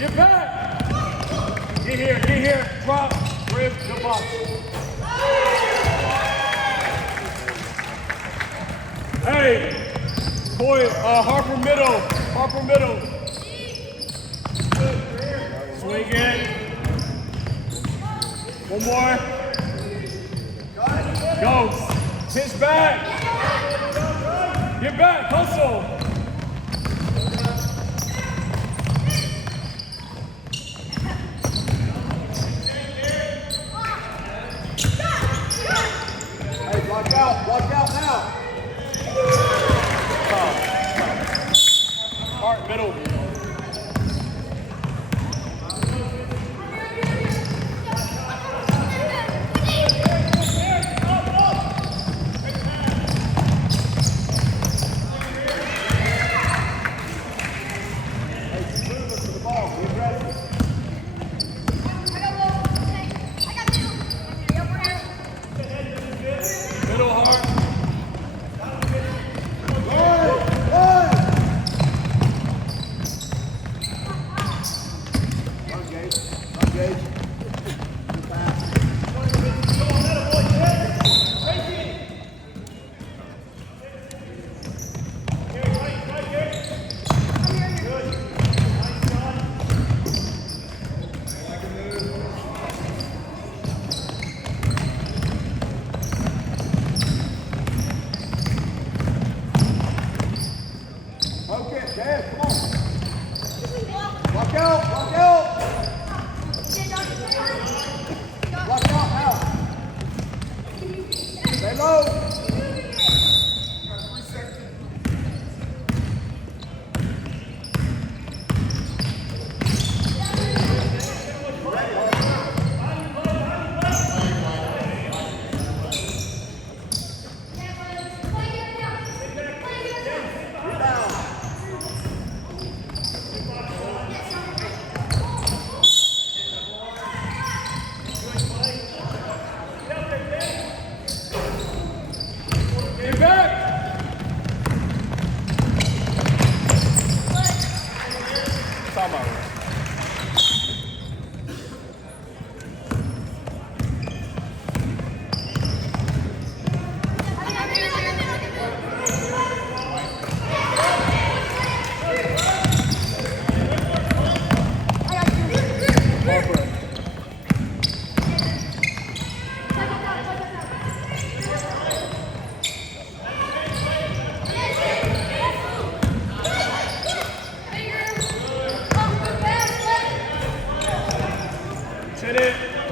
Get back. Get here. Drop, rib, the box. Hey, boy, Harper middle. Swing it. One more. Go. Pitch back. Get back, hustle. Hey, block out now. Heart, middle.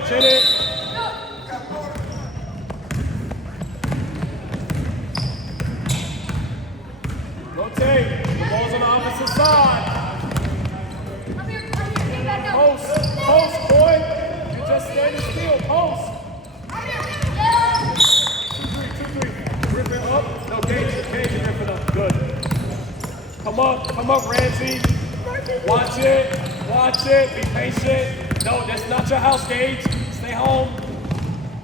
Hit it. Rotate. The ball's on the opposite side. Post, boy. You just stay still. Post. 2-3. Rip it up. No, gauge, rip it up. Good. Come up, Ramsey. Watch it. Be patient. No, that's not your house, Gage. Stay home.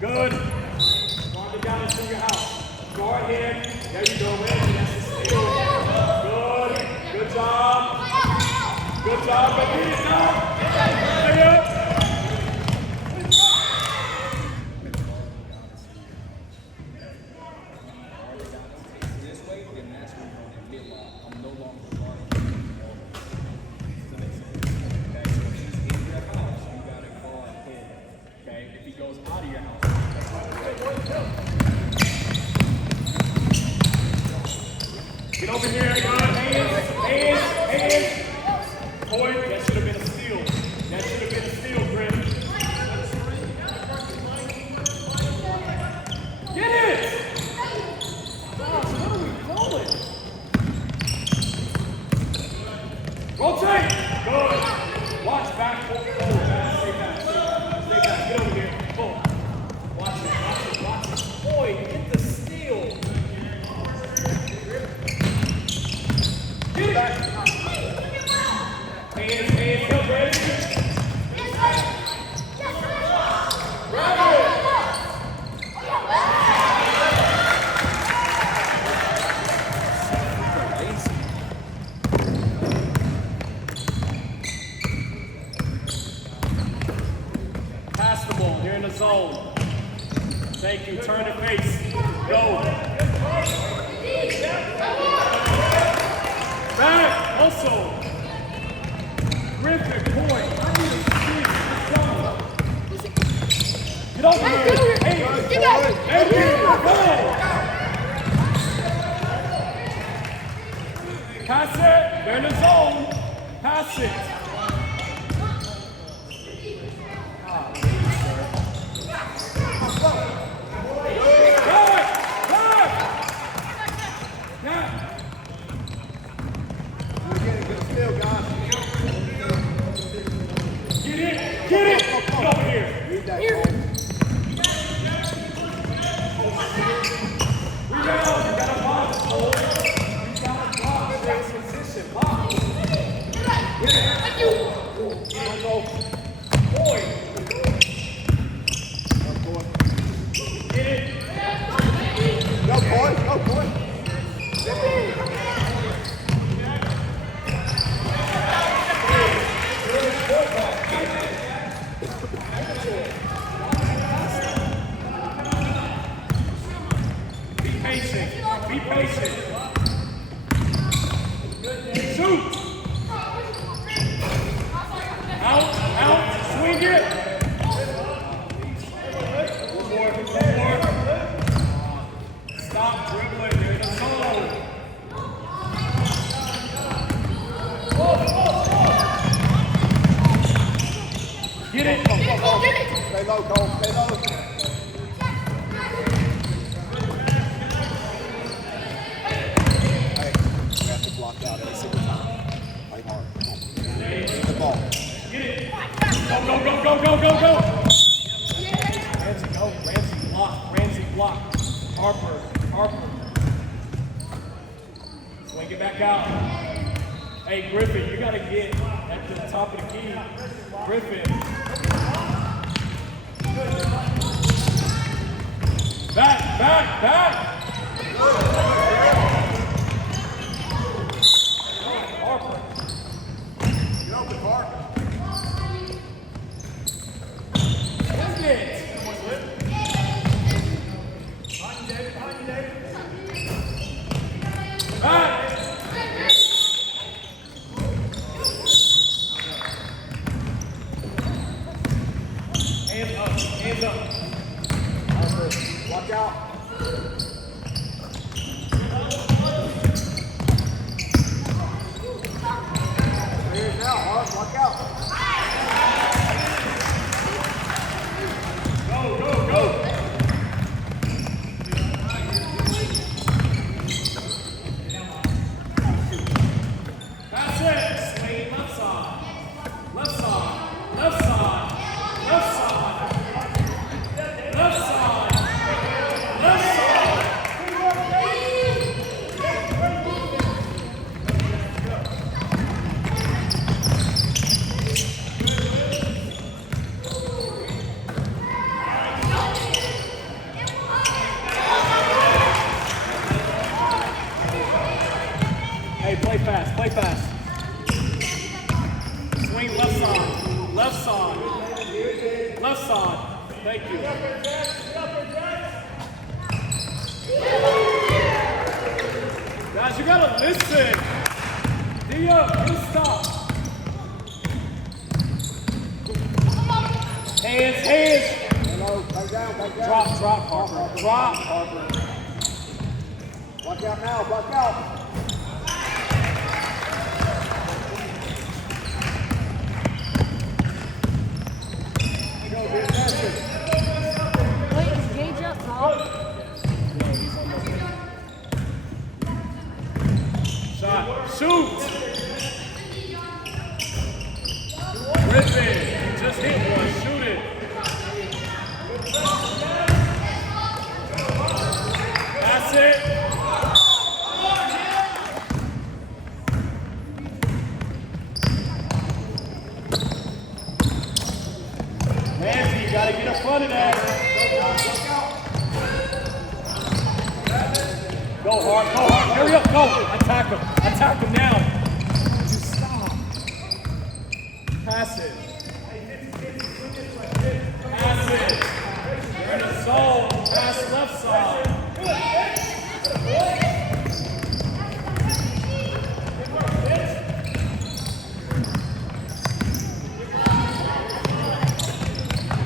Good. Guard it down into your house. Guard him. There you go, Ramsey. That's the steal. Good job, baby. Stay up. Get over here, hands. Boy, that should have been a steal. Grim. Get it! Gosh, what are we calling? Rotate! Good. Watch back, forward, Stay back. Get over here. Boom. Watch it. Boy, get the steal. Get it back. Hands, help, ready? Grab it. Thank you. Turn the face. Go. Back. Also. Griffin, point. I need a switch. Get over here. Hey, You got it. hey, go. Pass it. They're in the zone. Pass it. Get it! Get over here! Rebound! You gotta block, Cole. You gotta block. Stay in position. Block. Get it! Don't go. Boy! Get it! Go, boy. Go, boy. Be patient. Be patient. Shoot! Out, out, swing it! One more. Stop dribbling, you're in the zone. Get it! Stay low, Cole. Stay low. Block out every single time. Play hard. Come on. Get the ball. Get it! Go! Ramsey, go! Ramsey, block! Harper! Swing it back out. Hey, Griffin, you gotta get at the top of the key. Griffin. Back! Harper. Get open, Harper. That's it. Back. Hands up. Harper, watch out. Here's now, Harper. Watch out. Go. That's it. Swing left side. Left side. Hey, play fast. Swing left side. Thank you. Guys, you gotta listen. Dia, you stop. Hands. Hello, back down. Drop, Harper. Watch out now, watch out. Go, be aggressive. Wait, is Gage up, Paul? Shot. Shoot. Griffin, just hit one. Shoot it. That's it. Nancy, you gotta get in front of that. Go hard. Hurry up, go. Attack him now. Just stop. Pass it. in the zone. Pass left side.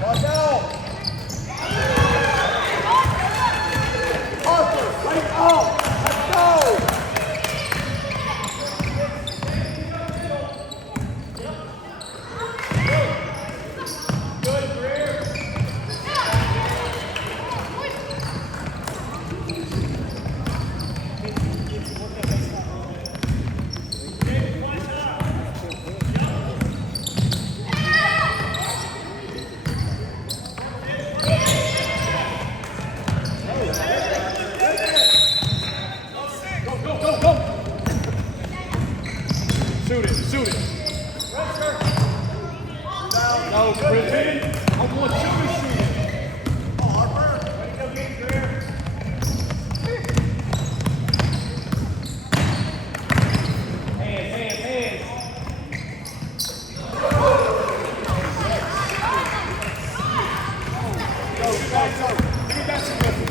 Watch out! Arthur, wake up! Let's go! Good, Greer. Shoot it, shoot it. No, Griffin. I want you to shoot it. Way to go, get Greer. Hands. Go, back, go. Give me that to Griffin.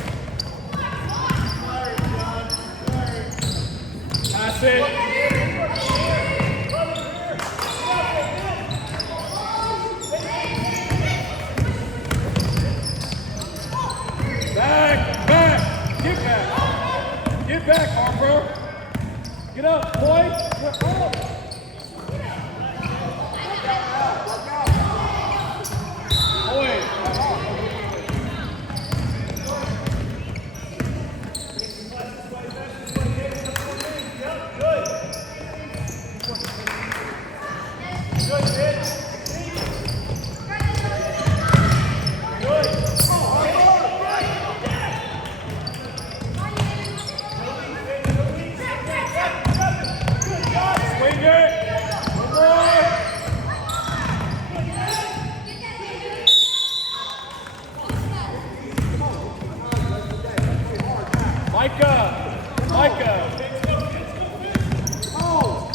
Pass it. Get back, Harper. Get up, boy. Get up. Boy. Good, kid. Micah. Oh!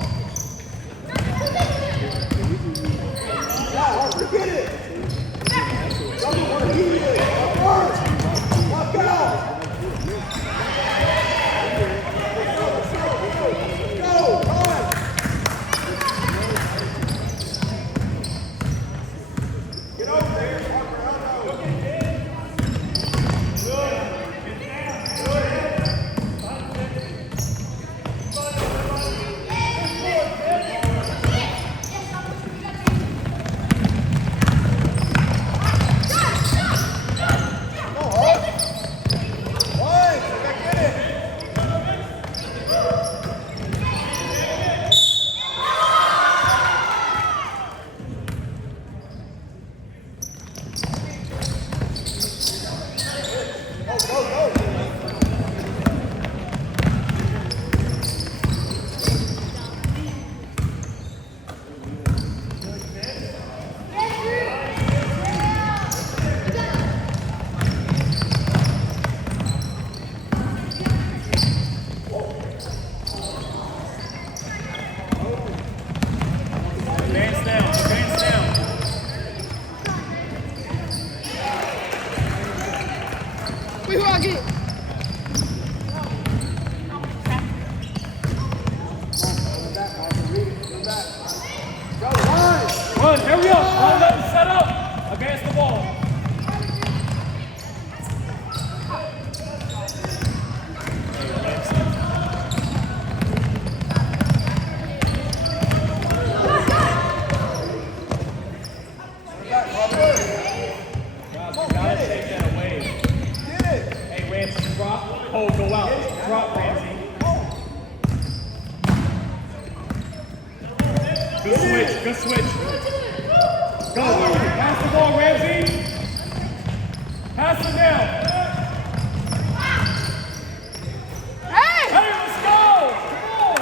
Yeah, Arthur, get it! Doesn't want to heat it! Watch out! Go! Time! Get over there, Harper. Wait, who I get? Run, hurry up. Don't let him set up against the wall. Gotta take that away. Hey, Ramsey, drop. Oh, go out. Drop, Ramsey. Good switch, good switch. Go, pass the ball, Ramsey. Pass it down. Hey, let's go. Come on.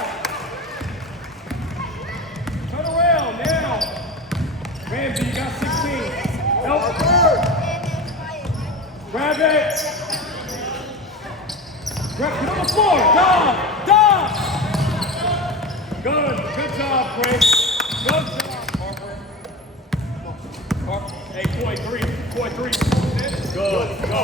Turn around now. Ramsey, you got 16. Help. Grab it. Grab it on the floor. Dom. Good job, Craig. Good job, Harper. Hey, Coy, three. Good. Go.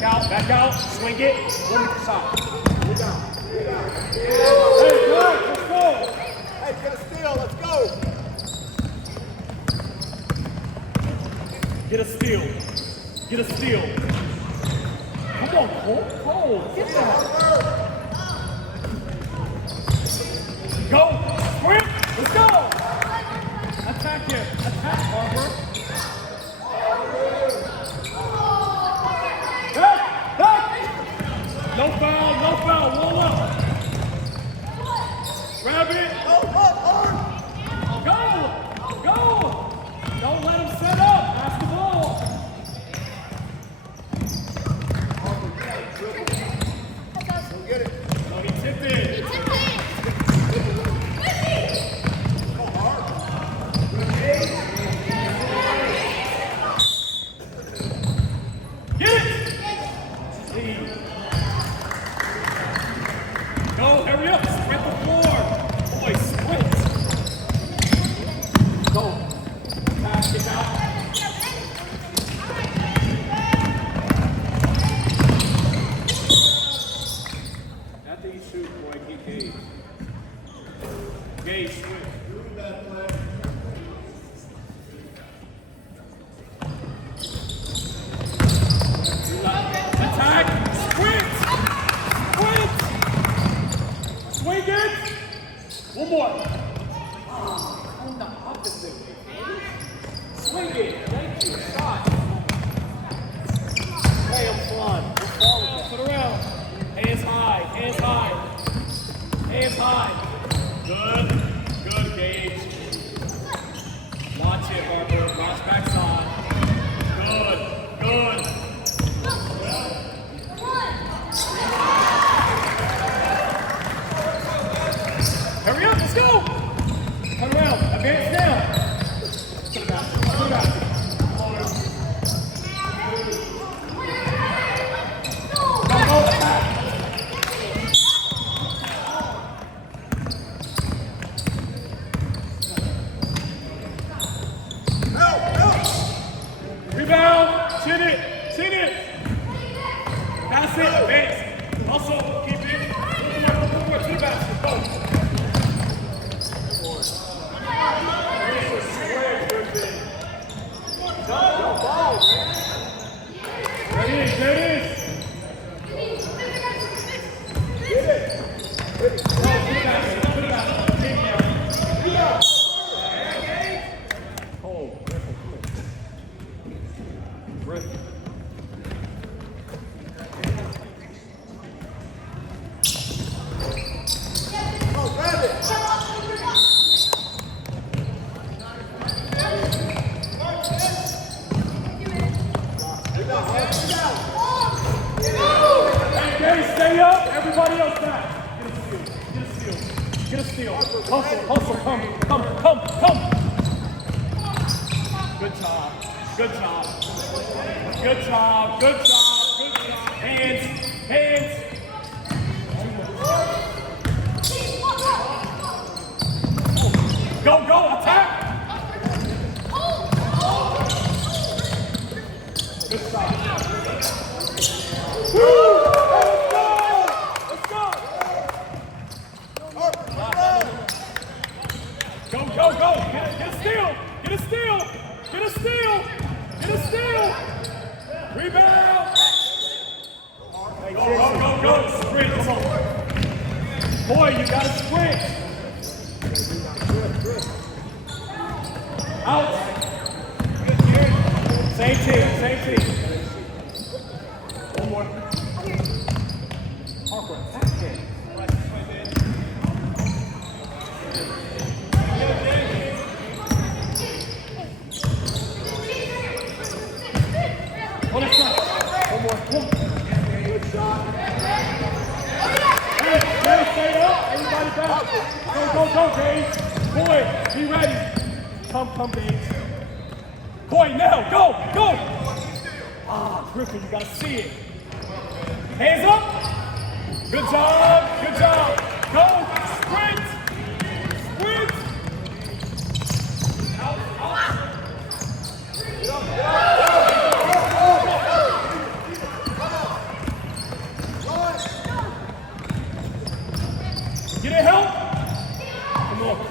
Back out, swing it, one side. We're down. Hey, good, let's go. Hey, get a steal, let's go. Get a steal. Get a steal. Come on, Cole, get that. Go, sprint, let's go. Attack here, attack, Harper. Back. No foul, wall up. Grab it. Go. Don't let him set up. Pass the ball. Get it. No, he tipped it. Get it. Go, hurry up. Sprint the floor. Boy, sprint. Go. Pass it out. After you shoot, boy, keep Gage. Gage, switch. Attack! Sprint! Swing it! One more. On the opposite. Swing it. Thank you. Shot. Hey, I'm flying. Put around. Hands high. Good, Gage. Watch it, Harper. Watch backside. Good. Hurry up, let's go! Turn around, advance down. Put it out. Go, attack. Rebound, chin it. That's it, advance. Also, keep it. One more to the basket, go. There it is. Stay up, everybody else back. Get a steal. Hustle, come. Good job. Hands. Go, attack. Good shot. Woo! Let's go! Go! Get a steal! Rebound! Go! Sprint, come on. Boy, you gotta sprint. Out. Same team. One more. Harper, attack it. On the shot. One more. Good shot. Hey, stay up. Everybody back. Go, Gage. Boy, be ready. Come, Gage. Boy, now, go. Griffin, you gotta see it. Hands up. Good job. Go, sprint. Out.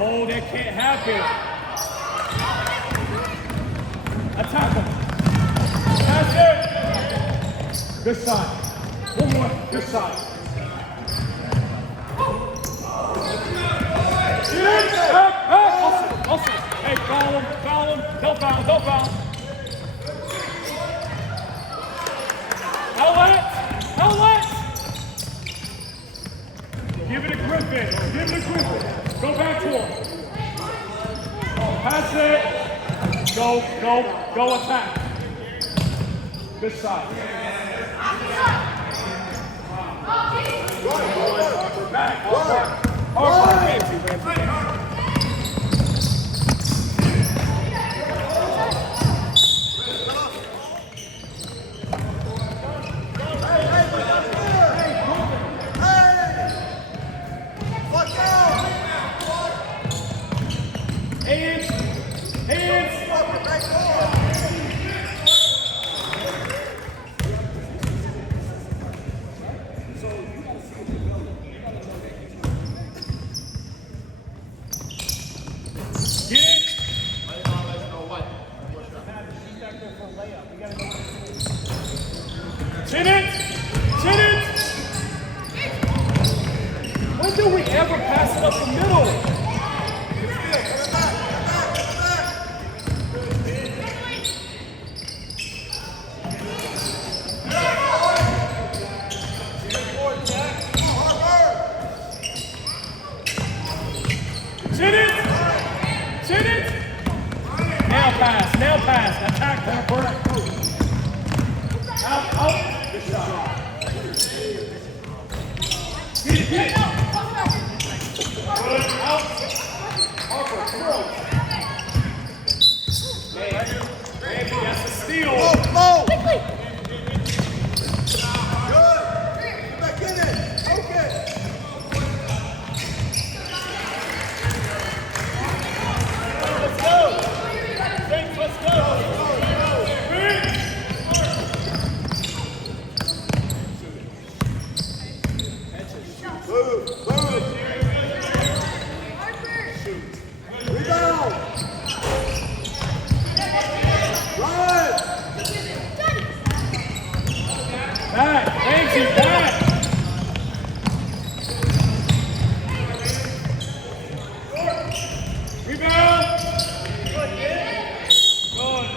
Oh, that can't happen. Attack him. That's it. Good side. One more. Good side. Awesome. Hey, foul him. Don't foul. Outlet. Give it a Griffin. Go back to him. Pass it. Go attack. Good side. Back. Ramsey. Hands. Get it. Chin it. When do we ever pass it up the middle? Chin it. Now pass. Attack that bird. Out. Good shot. Get it. Good. Out. Harper, throw. Randy, that's a steal. Quickly. Good. Get back in it. Okay. Let's go. Move. Rebound. Run. Back. Ramsey, back. Rebound. Good.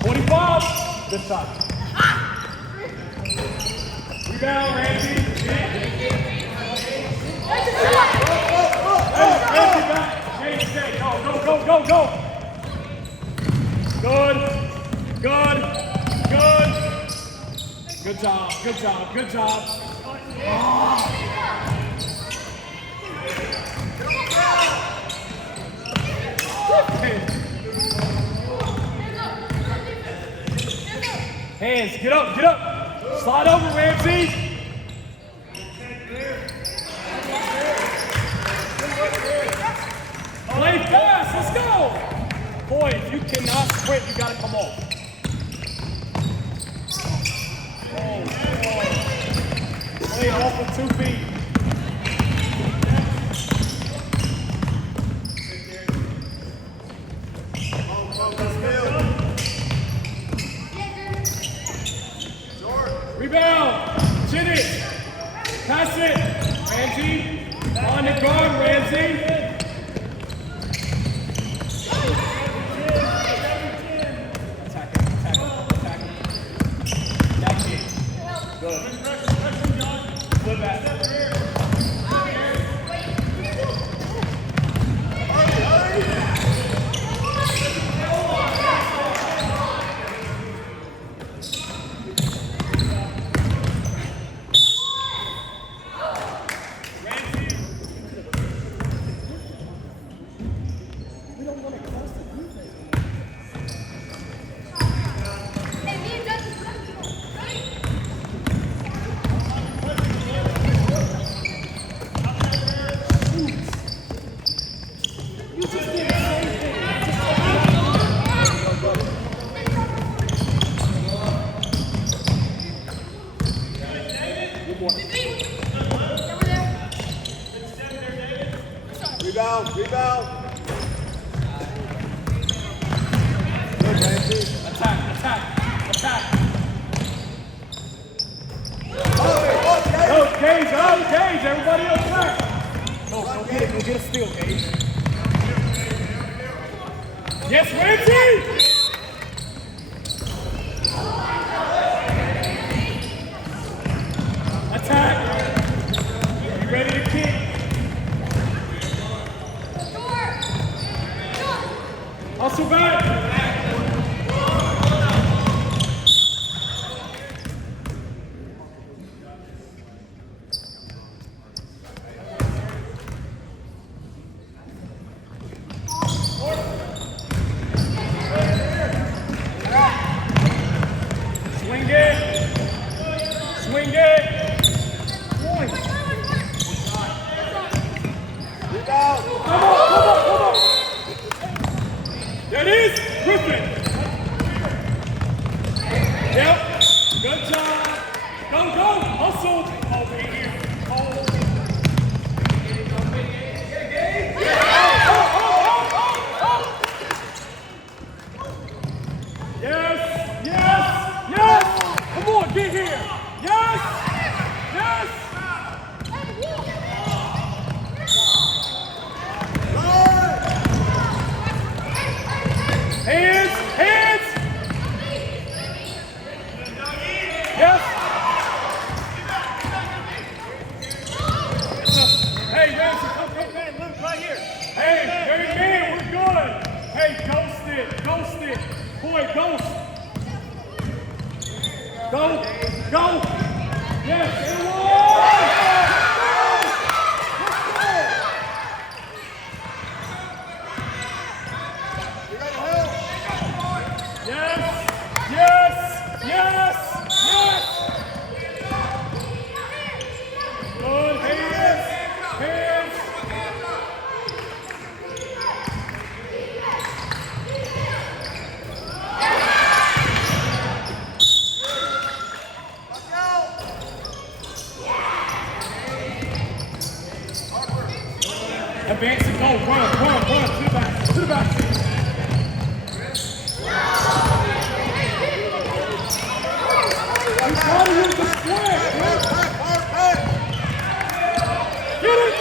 45. Good shot. Rebound, Ramsey. Ramsey back. Stay. Go. Good. Good job. Hands, get up. Slide over, Ramsey. Play fast, let's go. Boy, if you cannot sprint, you gotta come off. Play off with 2 feet. Rebound, chin it, pass it, Ramsey, on the guard, Ramsey. Attack him. That's it. Good. Flip back. Rebound, rebound. Good, Ramsey. Attack, attack, attack. Go, Gage, up, Gage, everybody on track. Go get it, go get a steal, Gage. Yes, Ramsey! Attack. You ready to kick? Hustle back. Swing it. Swing it. Point. Rebound. Come on. There it is. Griffin. Yep. Good job. Go. Hustle. Over here. Yes. Come on, get here. Yes. Hands. Yes. Hey, Ramsey, come man, Luke, right here. Hey, very good, we're good. Hey, ghost it. Boy, ghost. Go. Yes, it Yes. Good, hands. Advance and go, run, to the back. You gotta use the square. Get it.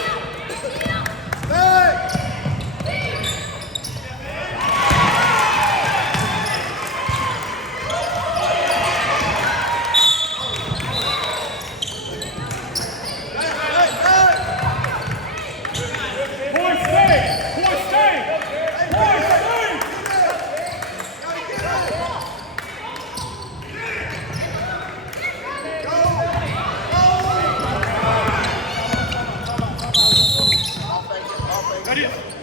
Boy, stay. Darius.